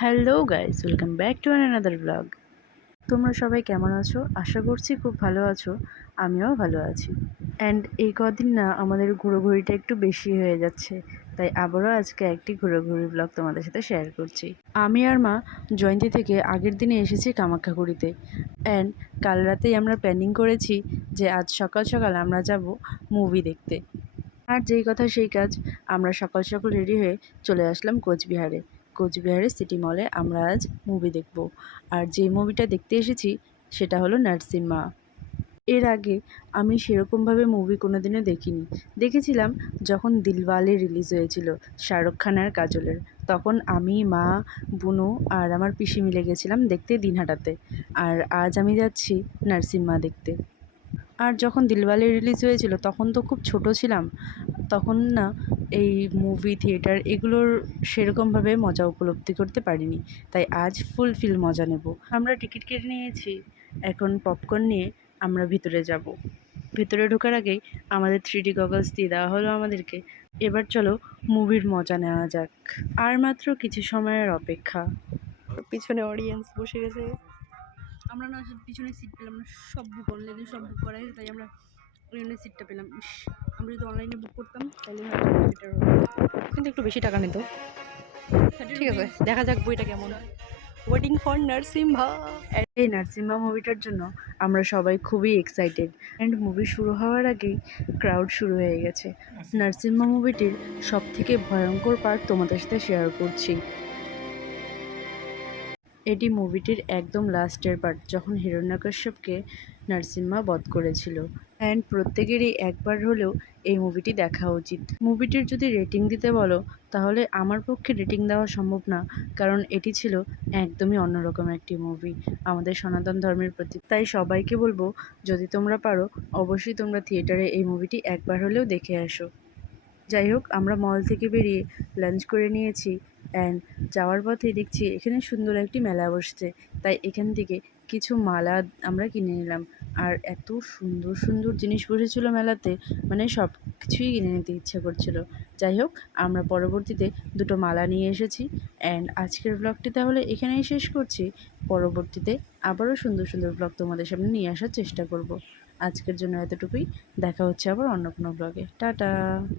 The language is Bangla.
Hello guys, welcome back to another blog. তোমরা সবাই কেমন আছো? আশা করছি খুব ভালো আছো। আমিও ভালো আছি। অ্যান্ড এই কদিন না আমাদের ঘোরাঘুরিটা একটু বেশি হয়ে যাচ্ছে, তাই আবারও আজকে একটি ঘোরাঘুরি ব্লগ তোমাদের সাথে শেয়ার করছি। আমি আর মা জয়ন্তী থেকে আগের দিনে এসেছি কামাখ্যাগুড়িতে। অ্যান্ড কাল রাতেই আমরা প্ল্যানিং করেছি যে আজ সকাল সকাল আমরা যাব মুভি দেখতে। আর যেই কথা সেই কাজ, আমরা সকাল সকাল রেডি হয়ে চলে আসলাম কোচবিহারের সিটি মলে আমরা আজ মুভি দেখব। আর যে মুভিটা দেখতে এসেছি সেটা হলো নার্সিম্মা। এর আগে আমি সেরকমভাবে মুভি কোনোদিনও দেখিনি। দেখেছিলাম যখন দিলওয়ালে রিলিজ হয়েছিল শাহরুখ খান আর কাজলের, তখন আমি, মা, বুনু আর আমার পিসি মিলে গেছিলাম দেখতে দিনহাটাতে। আর আজ আমি যাচ্ছি নার্সিম্মা দেখতে। আর যখন দিলওয়ালে রিলিজ হয়েছিল তখন তো খুব ছোট ছিলাম, তখন না এই মুভি থিয়েটার এগুলোর সেরকমভাবে মজা উপলব্ধি করতে পারিনি। তাই আজ ফুলফিল মজা নেব। আমরা টিকিট কেটে নিয়েছি, এখন পপকর্ন নিয়ে আমরা ভিতরে যাব। ভেতরে ঢোকার আগেই আমাদের 3D গগলস দিয়ে দেওয়া হলো আমাদেরকে। এবার চলো মুভির মজা নেওয়া যাক। আর মাত্র কিছু সময়ের অপেক্ষা। পিছনে অডিয়েন্স বসে গেছে। আমরা না পিছনে সিট পেলাম না, সব বুক অনলাইনে সব বুক করা হয়েছে, তাই আমরা অনলাইনে সিটটা পেলাম। আমরা যদি অনলাইনে বুক করতাম তাহলে হয়তো বেটার হতো, কিন্তু একটু বেশি টাকা নিত। ঠিক আছে, দেখা যাক বইটা কেমন। Waiting for Narasimha. এই নার্সিম্হা মুভিটার জন্য আমরা সবাই খুবই এক্সাইটেড। অ্যান্ড মুভি শুরু হওয়ার আগেই ক্রাউড শুরু হয়ে গেছে। নার্সিম্হা মুভিটির সবথেকে ভয়ঙ্কর পার্ট তোমাদের সাথে শেয়ার করছি। এটি মুভিটির একদম লাস্টের পার্ট, যখন হিরণ্যকশ্যপকে নারসিম্মা বধ করেছিল। অ্যান্ড প্রত্যেকেরই একবার হলেও এই মুভিটি দেখা উচিত। মুভিটির যদি রেটিং দিতে বলো তাহলে আমার পক্ষে রেটিং দেওয়া সম্ভব না, কারণ এটি ছিল একদমই অন্যরকম একটি মুভি আমাদের সনাতন ধর্মের প্রতি। তাই সবাইকে বলবো, যদি তোমরা পারো অবশ্যই তোমরা থিয়েটারে এই মুভিটি একবার হলেও দেখে আসো। যাই হোক, আমরা মল থেকে বেরিয়ে লাঞ্চ করে নিয়েছি। অ্যান্ড যাওয়ার পথে দেখছি এখানে সুন্দর একটি মেলা বসছে, তাই এখান থেকে কিছু মালা আমরা কিনে নিলাম। আর এত সুন্দর সুন্দর জিনিস বসেছিল মেলাতে, মানে সব কিছুই কিনে নিতে ইচ্ছা করছিল। যাই হোক, আমরা পরবর্তীতে দুটো মালা নিয়ে এসেছি। অ্যান্ড আজকের ব্লগটি তাহলে এখানেই শেষ করছি। পরবর্তীতে আবারও সুন্দর সুন্দর ব্লগ তোমাদের সামনে নিয়ে আসার চেষ্টা করব। আজকের জন্য এতটুকুই। দেখা হচ্ছে আবার অন্য কোনো ব্লগে। টাটা।